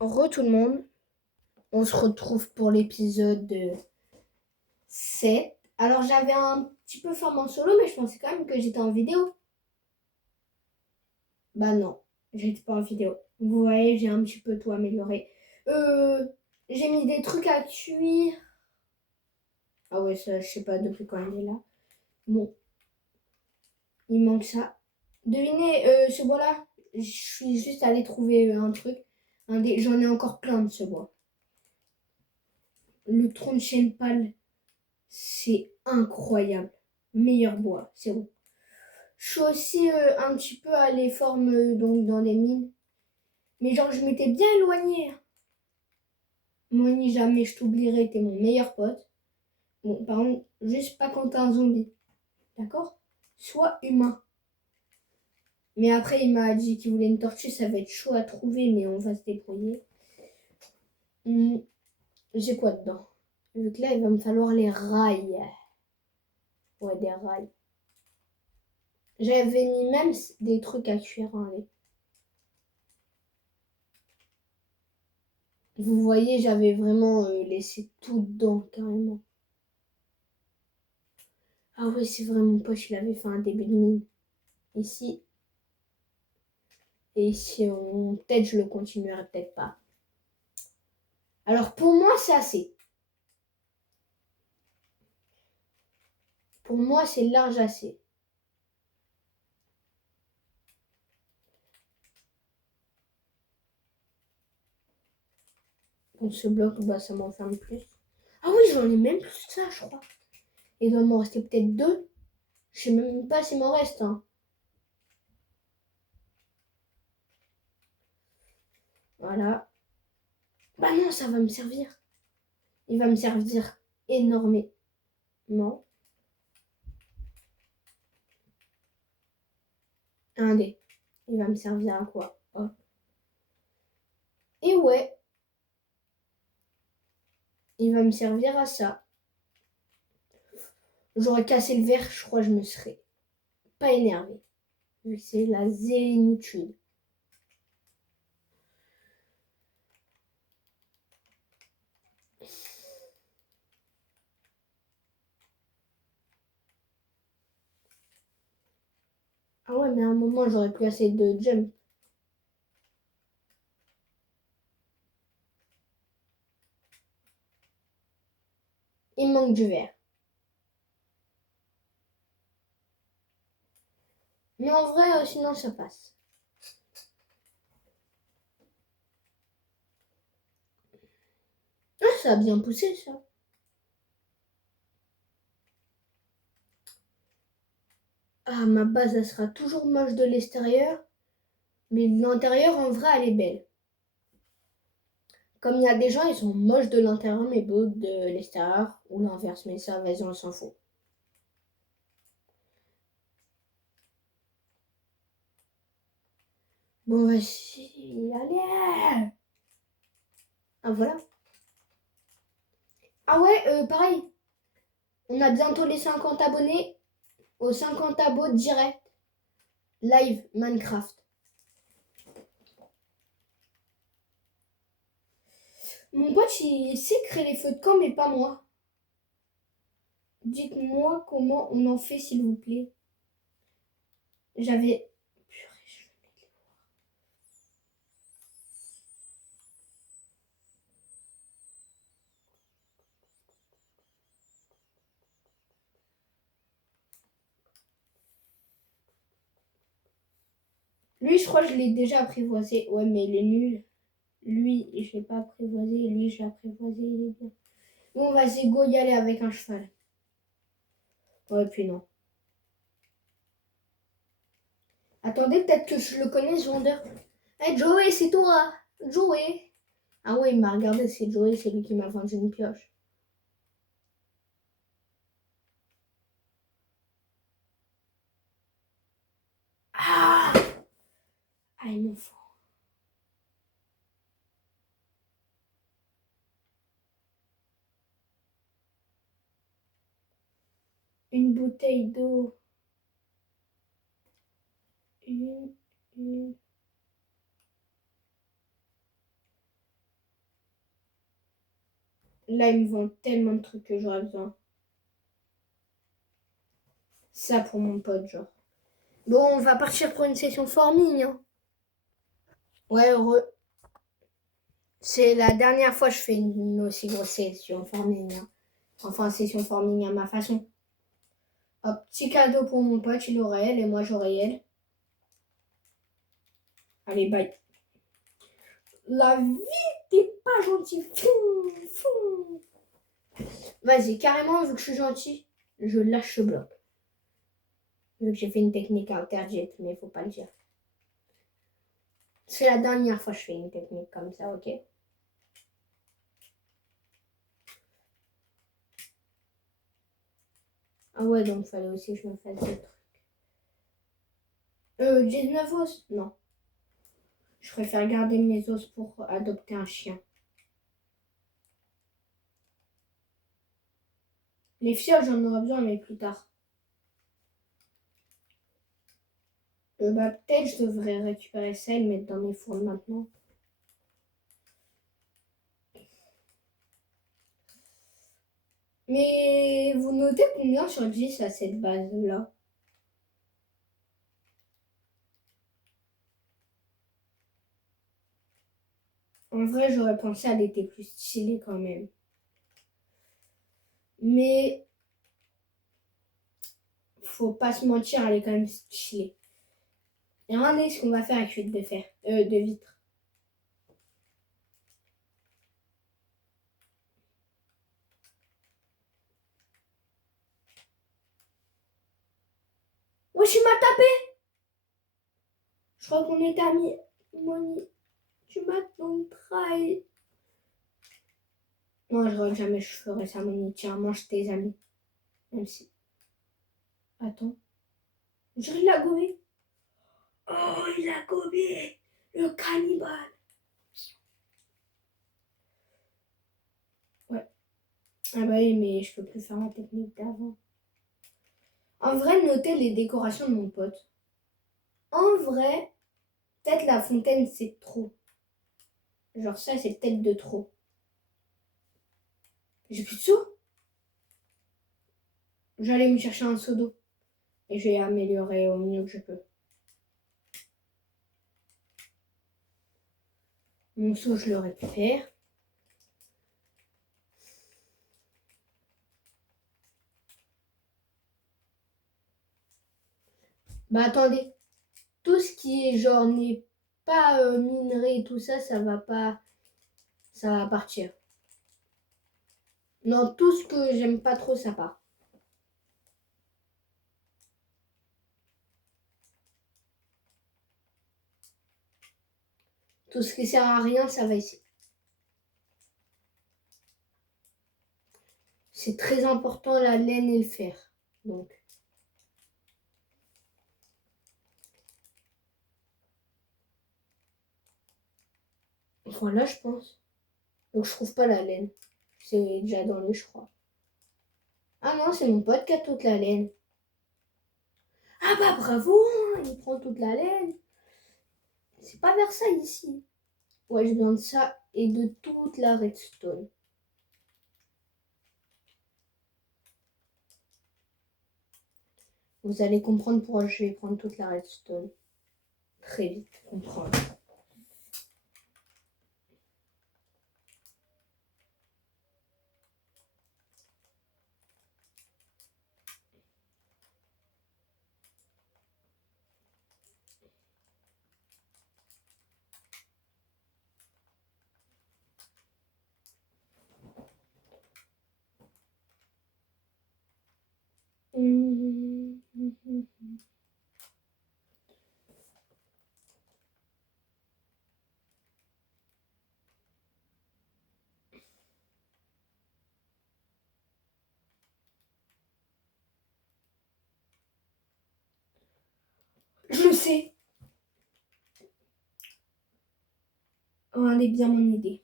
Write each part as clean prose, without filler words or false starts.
Tout le monde, on se retrouve pour l'épisode 7. Alors j'avais un petit peu formé en solo, mais je pensais quand même que j'étais en vidéo. Bah non, j'étais pas en vidéo. Vous voyez, j'ai un petit peu tout amélioré. Euh, j'ai mis des trucs à cuire. Ah ouais, ça, je sais pas depuis quand il est là. Bon, il manque ça. Devinez, ce bois-là, je suis juste allée trouver un truc. J'en ai encore plein de ce bois. Le tronc de chêne pâle. C'est incroyable. Meilleur bois, c'est bon. Je suis aussi un petit peu allée forme donc dans des mines. Mais genre, je m'étais bien éloignée. Moni, jamais je t'oublierai, t'es mon meilleur pote. Bon, par contre, juste pas quand t'es un zombie. D'accord? Sois humain. Mais après, il m'a dit qu'il voulait une tortue, ça va être chaud à trouver, mais on va se débrouiller. J'ai quoi dedans? Vu que là, il va me falloir les rails. Ouais, des rails. J'avais mis même des trucs à cuire, hein, Vous voyez, j'avais vraiment laissé tout dedans, carrément. Ah ouais, c'est vrai, mon poche, il avait fait un début de mine. Ici, et si on... peut-être je le continuerai, peut-être pas. Alors pour moi, c'est assez. Pour moi, c'est large assez. Donc ce bloc, bah, ça m'enferme plus. Ah oui, j'en ai même plus que ça, je crois. Il doit m'en rester peut-être deux. Je sais même pas s'il m'en reste, hein. Voilà. Bah non, ça va me servir. Il va me servir énormément. Un dé. Il va me servir à quoi? Hop. Et ouais, il va me servir à ça. J'aurais cassé le verre, je crois que je me serais pas énervée. Vu que c'est la zénitude. Ah ouais, mais à un moment, j'aurais plus assez de jump. Il me manque du verre. Mais en vrai, sinon, ça passe. Ah, ça a bien poussé, ça. Ah, ma base, elle sera toujours moche de l'extérieur. Mais de l'intérieur, en vrai, elle est belle. Comme il y a des gens, ils sont moches de l'intérieur, mais beaux de l'extérieur. Ou l'inverse, mais ça, vas-y, on s'en fout. Bon, vas-y, allez. Ah, voilà. Ah ouais, pareil. On a bientôt les 50 abonnés. Aux 50 abos direct. Live Minecraft. Mon pote, il sait créer les feux de camp, mais pas moi. Dites-moi comment on en fait, s'il vous plaît. J'avais... Lui, je crois que je l'ai déjà apprivoisé. Ouais, mais il est nul. Lui, je l'ai pas apprivoisé. Lui, je l'ai apprivoisé. Il est bien. Bon, vas-y, go y aller avec un cheval. Ouais, puis non. Attendez, peut-être que je le connais, ce vendeur. Hey, Joey, c'est toi. Joey. Ah ouais, il m'a regardé, c'est Joey, c'est lui qui m'a vendu une pioche. Ah, ah, il m'en faut. Une bouteille d'eau. Une, une. Là, ils me vendent tellement de trucs que j'aurais besoin. Ça pour mon pote, genre. Bon, on va partir pour une session forming, hein. Ouais, heureux. C'est la dernière fois que je fais une aussi grosse session forming, hein. Enfin, session forming à ma façon. Hop, petit cadeau pour mon pote, il aurait elle et moi j'aurais elle. Allez, bye. La vie, t'es pas gentil. Vas-y, carrément, vu que je suis gentil, je lâche ce bloc. Vu que j'ai fait une technique interdite, mais il faut pas le dire. C'est la dernière fois que je fais une technique comme ça, ok? Ah ouais, donc il fallait aussi que je me fasse des trucs. 19 os? Non. Je préfère garder mes os pour adopter un chien. Les fioles, j'en aurai besoin, mais plus tard. Bah, peut-être je devrais récupérer ça et le mettre dans mes fournes maintenant. Mais vous notez combien sur 10 à cette base-là? En vrai, j'aurais pensé à l'été plus stylée quand même. Mais faut pas se mentir, elle est quand même stylée. Et regardez ce qu'on va faire avec huile de fer, de vitre. Wesh, tu m'as tapé! Je crois qu'on est amis. Moni, tu m'as donc trahi. Non, je crois que jamais je ferai ça, Moni. Tiens, mange tes amis. Même si. Attends. Je l'ai gobé. Oh, il a gobé. Le cannibale. Ouais. Ah bah oui, mais je peux plus faire ma technique d'avant. En vrai, notez les décorations de mon pote. En vrai, peut-être la fontaine, c'est trop. Genre ça, c'est peut-être de trop. J'ai plus de seau. J'allais me chercher un seau d'eau. Et je vais améliorer au mieux que je peux. Mon seau, je le récupère. Bah attendez. Tout ce qui est genre n'est pas minerai et tout ça, ça va pas. Ça va partir. Non, tout ce que j'aime pas trop, ça part. Tout ce qui sert à rien, ça va ici. C'est très important la laine et le fer. Donc. Voilà, je pense. Donc je trouve pas la laine. C'est déjà dans les, je crois. Ah non, c'est mon pote qui a toute la laine. Ah bah bravo, hein, il prend toute la laine. C'est pas vers ça ici. Ouais, j'ai besoin de ça et de toute la redstone. Vous allez comprendre pourquoi je vais prendre toute la redstone. Très vite comprendre. Je sais. Regardez bien mon idée.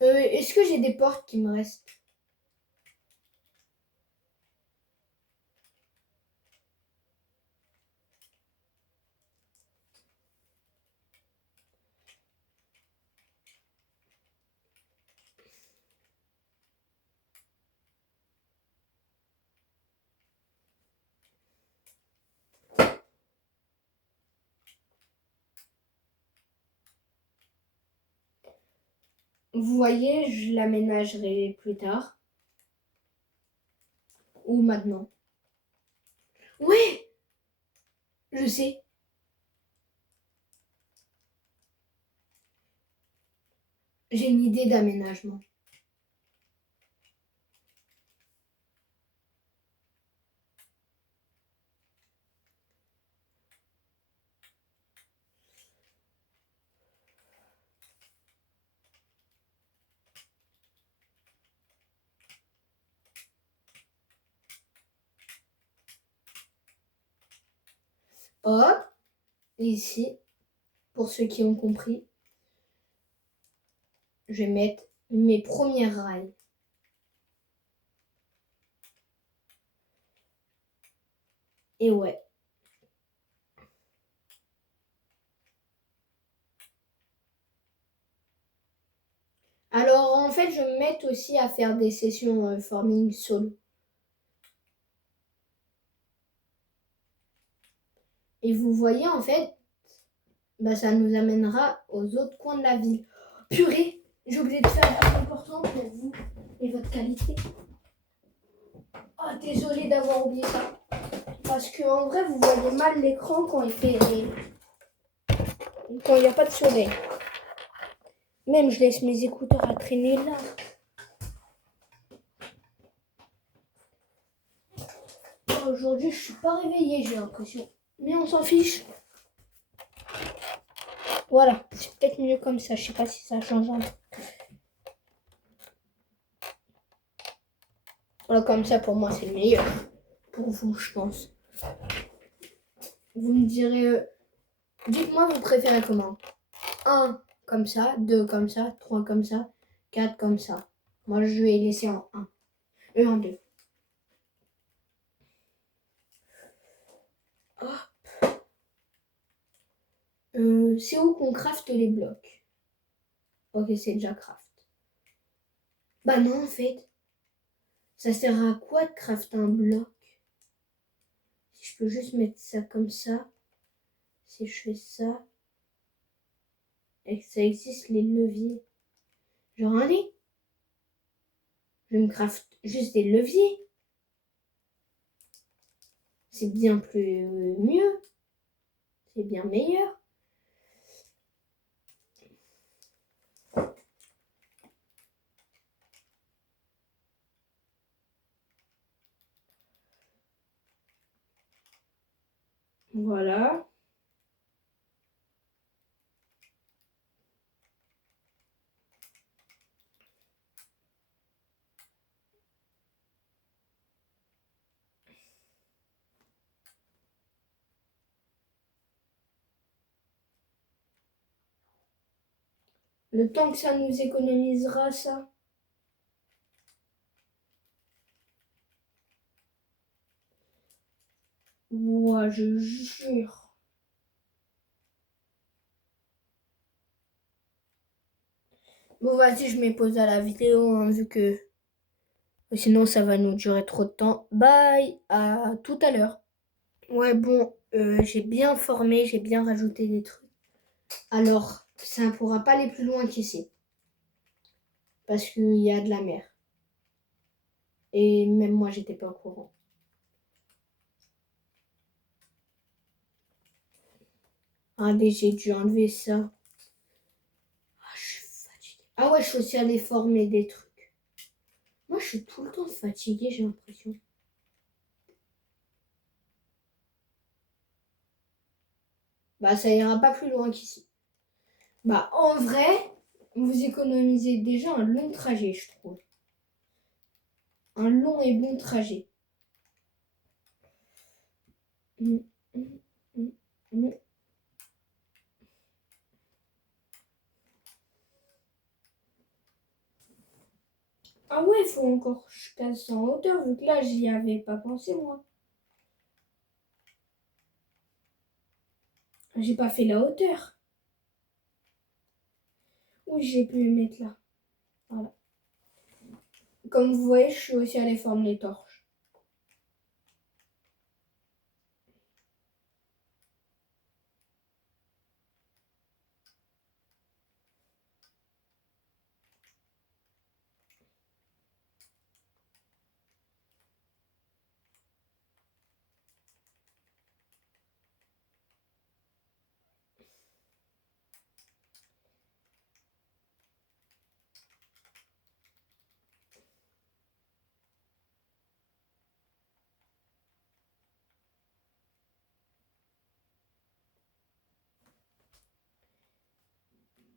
Est-ce que j'ai des portes qui me restent? Vous voyez, je l'aménagerai plus tard. Ou maintenant. Ouais, je sais. J'ai une idée d'aménagement. Hop, ici, pour ceux qui ont compris, je vais mettre mes premières rails. Et ouais. Alors en fait, je vais me mettre aussi à faire des sessions forming solo. Et vous voyez, en fait, bah, ça nous amènera aux autres coins de la ville. Purée, j'ai oublié de faire un truc important pour vous et votre qualité. Ah, désolée d'avoir oublié ça. Parce que en vrai, vous voyez mal l'écran quand quand il n'y a pas de soleil. Même je laisse mes écouteurs à traîner là. Aujourd'hui, je suis pas réveillée, j'ai l'impression. Mais on s'en fiche. Voilà, c'est peut-être mieux comme ça. Je sais pas si ça change un peu. Voilà, comme ça, pour moi, c'est le meilleur. Pour vous, je pense. Vous me direz... dites-moi, vous préférez comment? 1 comme ça, 2 comme ça, 3 comme ça, 4 comme ça. Moi, je vais laisser en 1. Et en 2. C'est où qu'on crafte les blocs? Ok, c'est déjà craft. Bah non, en fait. Ça sert à quoi de crafter un bloc? Si je peux juste mettre ça comme ça. Si je fais ça. Et que ça existe les leviers. Genre, allez. Je me craft juste des leviers. C'est bien plus mieux. C'est bien meilleur. Voilà. Le temps que ça nous économisera, ça. Moi, je jure. Bon, vas-y, je mets pause à la vidéo, hein, vu que sinon ça va nous durer trop de temps. Bye, à tout à l'heure. Ouais, bon, j'ai bien formé, j'ai bien rajouté des trucs. Alors, ça ne pourra pas aller plus loin qu'ici. Parce qu'il y a de la mer. Et même moi, j'étais pas au courant. Allez, j'ai dû enlever ça. Ah, je suis fatiguée. Ah ouais, je suis aussi allée former des trucs. Moi, je suis tout le temps fatiguée, j'ai l'impression. Bah, ça ira pas plus loin qu'ici. Bah, en vrai, vous économisez déjà un long trajet, je trouve. Un long et bon trajet. Mm, mm, mm, mm. Ah ouais, il faut encore que je casse en hauteur, vu que là, j'y avais pas pensé, moi. J'ai pas fait la hauteur. Oui, j'ai pu le mettre là. Voilà. Comme vous voyez, je suis aussi allée former les torches.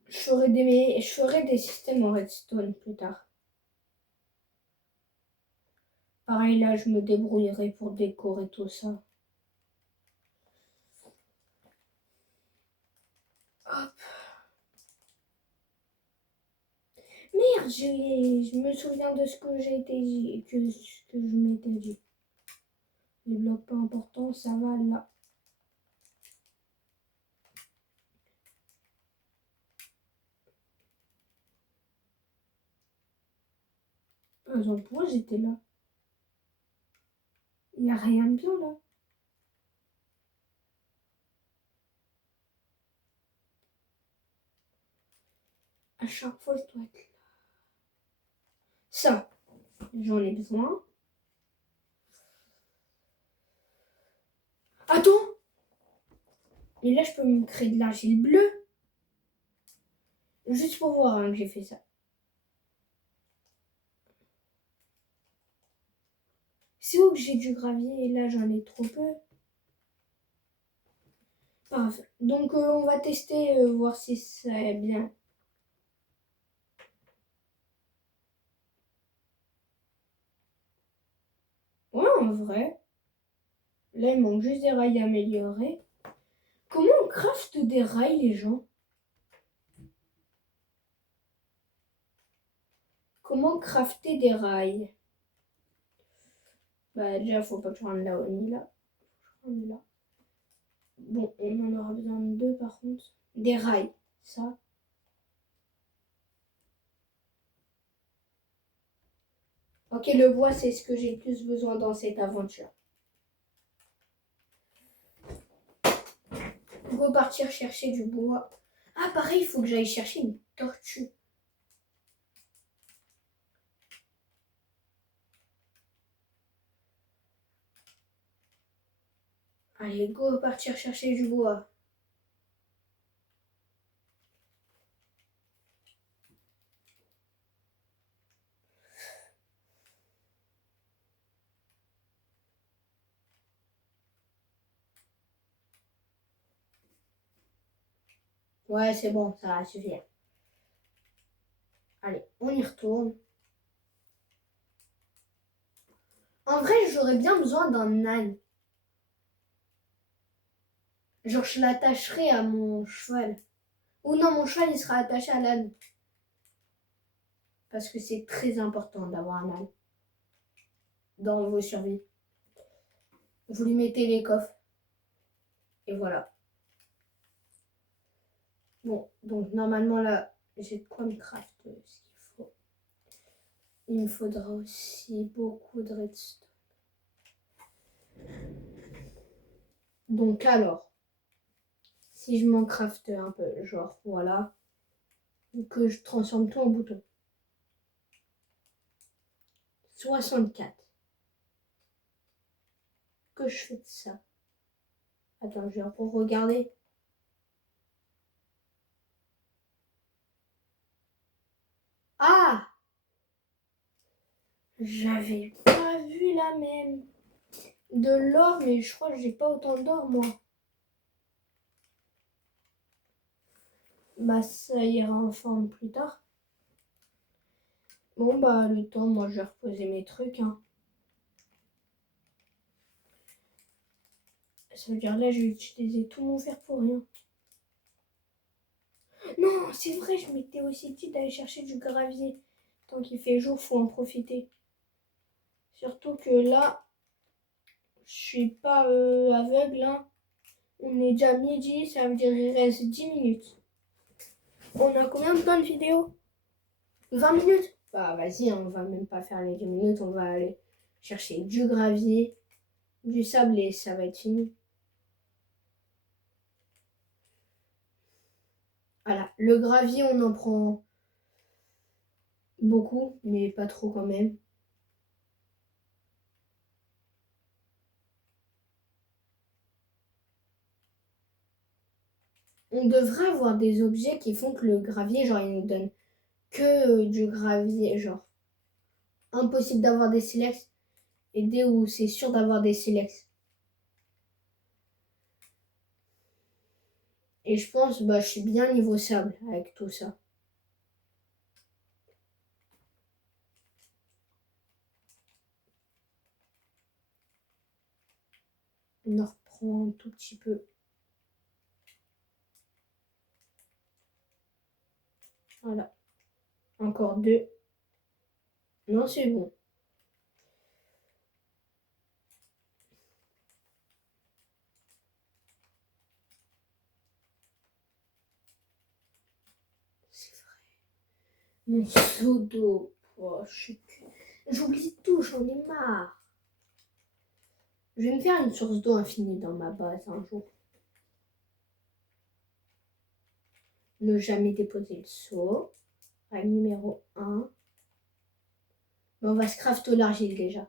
je ferai des systèmes en redstone plus tard. Pareil, là, je me débrouillerai pour décorer tout ça. Hop. Merde, je me souviens de ce que j'ai été dit, ce que je m'étais dit. Les blocs pas importants, ça va là. Par exemple, pourquoi j'étais là? Il n'y a rien de bien là. À chaque fois, je dois être là. Ça, j'en ai besoin. Attends! Et là, je peux me créer de l'argile bleue. Juste pour voir hein, que j'ai fait ça. C'est où que j'ai du gravier et là, j'en ai trop peu. Parfait. Donc, on va tester, voir si c'est bien. Ouais, en vrai. Là, il manque juste des rails améliorés. Comment on crafte des rails, les gens? Comment crafter des rails? Bah, déjà, faut pas que je rende là ni là. Je rende là. Bon, on en aura besoin de deux par contre. Des rails, ça. Ok, le bois, c'est ce que j'ai le plus besoin dans cette aventure. Repartir chercher du bois. Ah, pareil, il faut que j'aille chercher une tortue. Allez, go, partir chercher du bois. Ouais, c'est bon, ça va suffire. Allez, on y retourne. En vrai, j'aurais bien besoin d'un âne. Genre, je l'attacherai à mon cheval. Ou non, mon cheval, il sera attaché à l'âne. Parce que c'est très important d'avoir un âne dans vos survies. Vous lui mettez les coffres. Et voilà. Bon, donc normalement là, j'ai de quoi me craft ce qu'il faut. Il me faudra aussi beaucoup de redstone. Donc alors, si je m'en crafte un peu, genre voilà, que je transforme tout en bouton. 64. Que je fais de ça? Attends, je vais pour regarder. Ah! J'avais pas vu la même. De l'or, mais je crois que j'ai pas autant d'or moi. Bah ça ira en forme plus tard. Bon bah le temps, moi je vais reposer mes trucs. Hein. Ça veut dire là je vais utiliser tout mon fer pour rien. Non, c'est vrai, je m'étais aussi dit d'aller chercher du gravier. Tant qu'il fait jour, faut en profiter. Surtout que là, je suis pas aveugle. Hein. On est déjà midi, ça veut dire qu'il reste 10 minutes. On a combien de temps de vidéo? 20 minutes? Bah vas-y, on va même pas faire les 10 minutes, on va aller chercher du gravier, du sable et ça va être fini. Voilà, le gravier, on en prend beaucoup, mais pas trop quand même. On devrait avoir des objets qui font que le gravier, genre, il nous donne que du gravier, genre. Impossible d'avoir des silex et des où c'est sûr d'avoir des silex. Et je pense, je suis bien niveau sable avec tout ça. On en reprend un tout petit peu. Voilà. Encore 2. Non, c'est bon. C'est vrai. Mon seau d'eau. Oh, j'oublie tout, j'en ai marre. Je vais me faire une source d'eau infinie dans ma base un jour. Ne jamais déposer le seau. Règle numéro 1. On va se crafter l'argile déjà.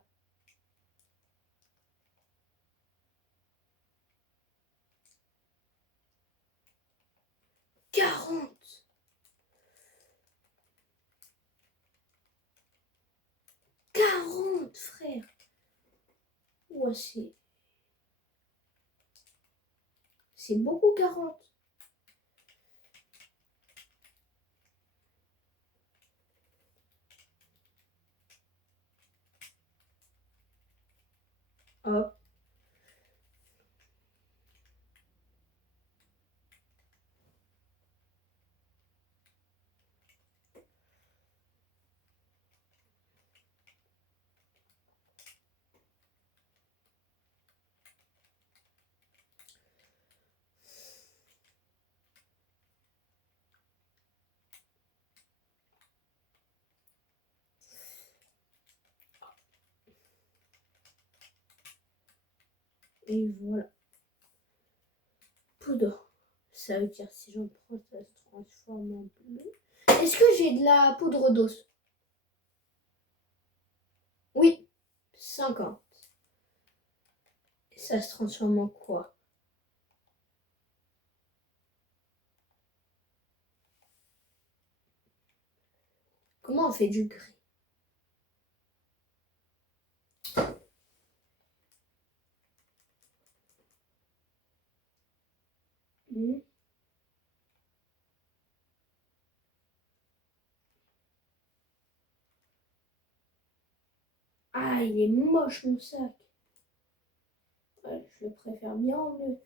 40. 40, frère. Ouais, c'est beaucoup 40. Hop. Et voilà. Poudre. Ça veut dire si j'en prends, ça se transforme en bleu. Est-ce que j'ai de la poudre d'os? Oui. 50. Ça se transforme en quoi? Comment on fait du gris? Ah, il est moche mon sac. Ouais, je le préfère bien en bleu.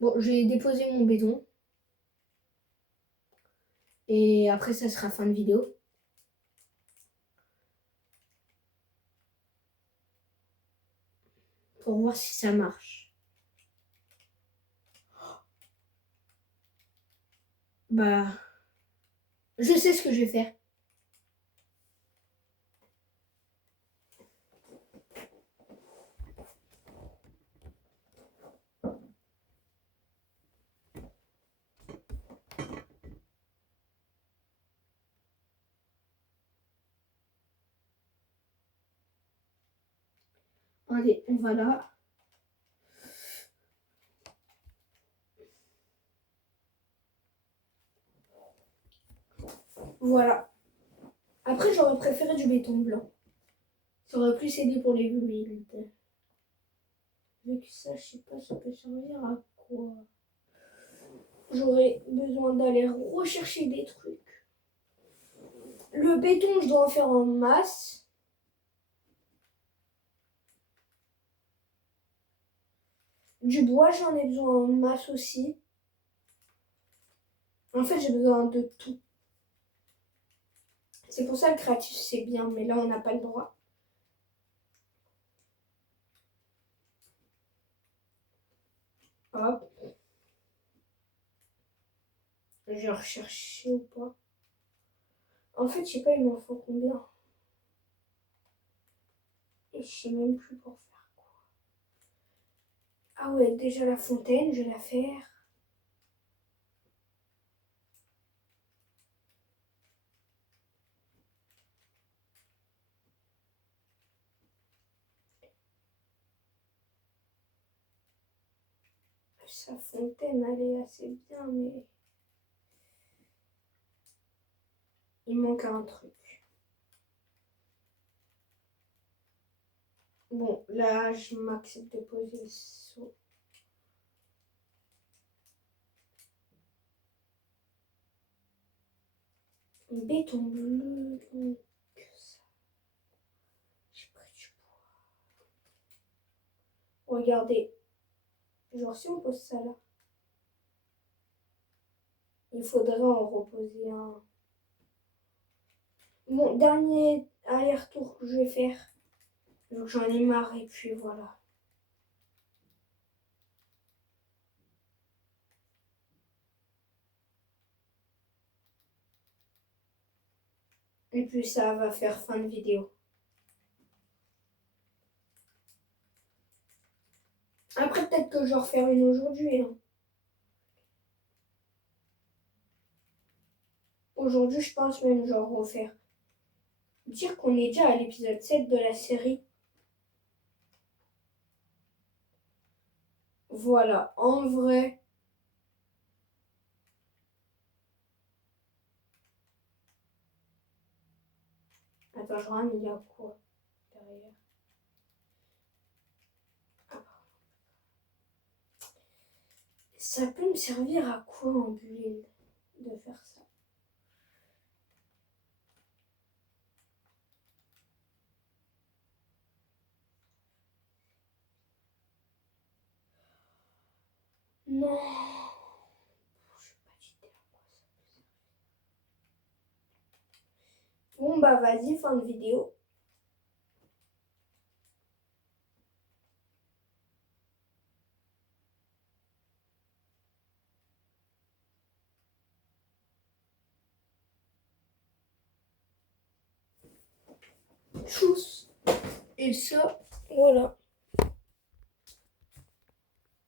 Bon, j'ai déposé mon béton. Et après, ça sera fin de vidéo. Pour voir si ça marche. Je sais ce que je vais faire. Allez, on va là. Voilà. Après, j'aurais préféré du béton blanc. Ça aurait plus aidé pour les huiles. Vu que ça, je sais pas, ça peut servir à quoi. J'aurais besoin d'aller rechercher des trucs. Le béton, je dois en faire en masse. Du bois, j'en ai besoin en masse aussi. En fait, j'ai besoin de tout. C'est pour ça que le créatif, c'est bien. Mais là, on n'a pas le droit. Hop. Je vais rechercher ou pas. En fait, je sais pas, il m'en faut combien. Et je sais même plus pour faire quoi. Ah ouais, déjà la fontaine, je vais la faire. Sa fontaine, elle est assez bien, mais il manque un truc. Bon, là, je m'accepte de poser le seau. Un béton bleu, donc ça. J'ai pris du bois. Regardez. Genre, si on pose ça là, il faudrait en reposer un. Mon dernier aller-retour que je vais faire. Donc j'en ai marre et puis voilà. Et puis ça va faire fin de vidéo. Après peut-être que je vais refaire une aujourd'hui. Hein. Aujourd'hui je pense même genre refaire. Dire qu'on est déjà à l'épisode 7 de la série. Voilà, en vrai. Attends, je ramène, il y a quoi derrière? Ah. Ça peut me servir à quoi en bulle de faire ça? Non. Je sais pas d'idée à quoi ça peut servir. Bon bah vas-y, fin de vidéo. Tchuss. Et ça, voilà.